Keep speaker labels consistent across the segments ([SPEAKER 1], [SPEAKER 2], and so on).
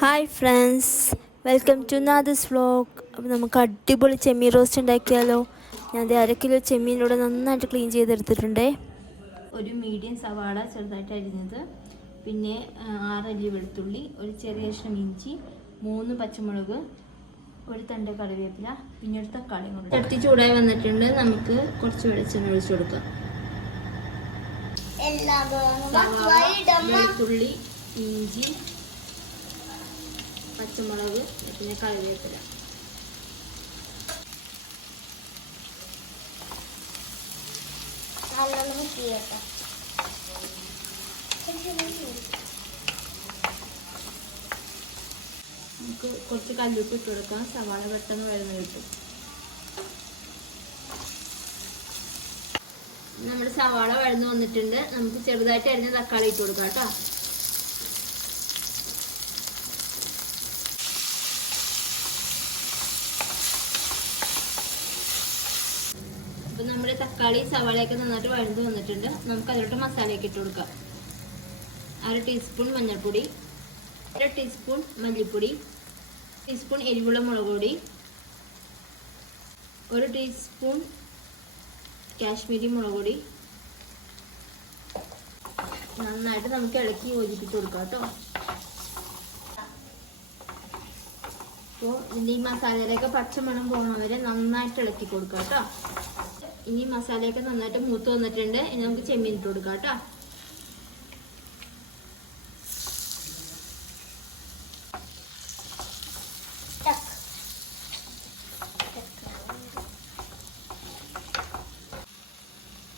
[SPEAKER 1] Hi friends welcome to Nadi's vlog അപ്പോൾ നമുക്ക് അടിപൊളി ചെമ്മീൻ റോസ്റ്റ് ഉണ്ടാക്കിയാലോ. ഞാൻ ദേ അര കിലോ ചെമ്മീനിലൂടെ നന്നായിട്ട് ക്ലീൻ ചെയ്തെടുത്തിട്ടുണ്ട്. ഒരു മീഡിയം സവാള ചെറുതായിട്ട് അരിഞ്ഞത്. പിന്നെ ആറരി ആറല്ലി വെളുത്തുള്ളി ഒരു ചെറിയ കഷ്ണം ഇഞ്ചി മൂന്ന് പച്ചമുളക് ഒരു തണ്ട് കറിവേപ്പില പിന്നെ ഒരു തക്കാളി ചട്ടി ചൂടായി വന്നിട്ടുണ്ട്. നമുക്ക് കുറച്ച് വെളിച്ചെണ്ണ ഒഴിച്ചു കൊടുക്കാം. സവാള വെളുത്തുള്ളി ഇഞ്ചി പച്ചമുളക് പിന്നെ കറിവേപ്പില. നമുക്ക് കുറച്ച് കല്ലുപ്പ് ഇട്ട് കൊടുക്കാം. സവാള പെട്ടെന്ന് വരുന്ന കിട്ടും. നമ്മുടെ സവാള വഴന്നു വന്നിട്ടുണ്ട്. നമുക്ക് ചെറുതായിട്ട് അരിഞ്ഞ തക്കാളി ഇട്ട് കൊടുക്കാം കേട്ടോ. അപ്പൊ നമ്മുടെ തക്കാളി സവാളയൊക്കെ നന്നായിട്ട് വഴുതു വന്നിട്ടുണ്ട്. നമുക്ക് അതിലോട്ട് മസാലയൊക്കെ ഇട്ട് കൊടുക്കാം. അര ടീസ്പൂൺ മഞ്ഞൾപ്പൊടി അര ടീസ്പൂൺ മല്ലിപ്പൊടി ടീസ്പൂൺ എരിവുള്ള മുളക് പൊടി ഒരു ടീസ്പൂൺ കാശ്മീരി മുളക് പൊടി. നന്നായിട്ട് നമുക്ക് ഇളക്കി യോജിപ്പിച്ച് കൊടുക്കാം കേട്ടോ. അപ്പോൾ ഇതിന്റെ ഈ മസാലയിലൊക്കെ പച്ചമണം പോകണവരെ നന്നായിട്ട് ഇളക്കി കൊടുക്കാം കേട്ടോ. ഇനി മസാലയൊക്കെ നന്നായിട്ട് മൂത്ത് വന്നിട്ടുണ്ട്. ഇനി നമുക്ക് ചെമ്മീൻ ഇട്ട് കൊടുക്കാം കേട്ടോ.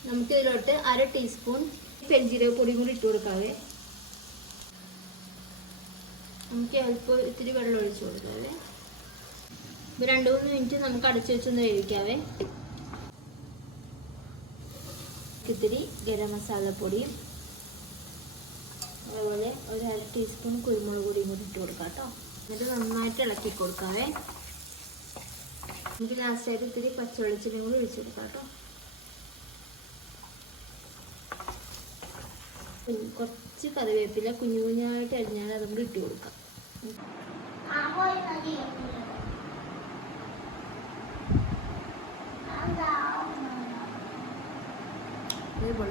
[SPEAKER 1] നമുക്ക് ഇതിലോട്ട് അര ടീസ്പൂൺ പെരിഞ്ജീരക പൊടി കൂടി ഇട്ട് കൊടുക്കാവേ നമുക്ക് അല്പം ഇത്തിരി വെള്ളം ഒഴിച്ചു കൊടുക്കാവേ ഇപ്പൊ രണ്ടു മൂന്ന് മിനിറ്റ് നമുക്ക് അടച്ചു വെച്ചൊന്ന് വേവിക്കാവേ. ഇത്തിരി ഗരം മസാലപ്പൊടിയും അതുപോലെ ഒരു അര ടീസ്പൂൺ കുരുമുളക് പൊടിയും കൂടി ഇട്ട് കൊടുക്കാം കേട്ടോ. എന്നിട്ട് നന്നായിട്ട് ഇളക്കി കൊടുക്കാവേ. നമുക്ക് ലാസ്റ്റായിട്ട് ഇത്തിരി പച്ചവെളിച്ചെണ്ണയും കൂടി ഒഴിച്ചു കൊടുക്കാം കേട്ടോ. കുറച്ച് കറിവേപ്പില കുഞ്ഞു കുഞ്ഞായിട്ട് അരിഞ്ഞാൽ അതും കൂടി ഇട്ട് കൊടുക്കാം. Với.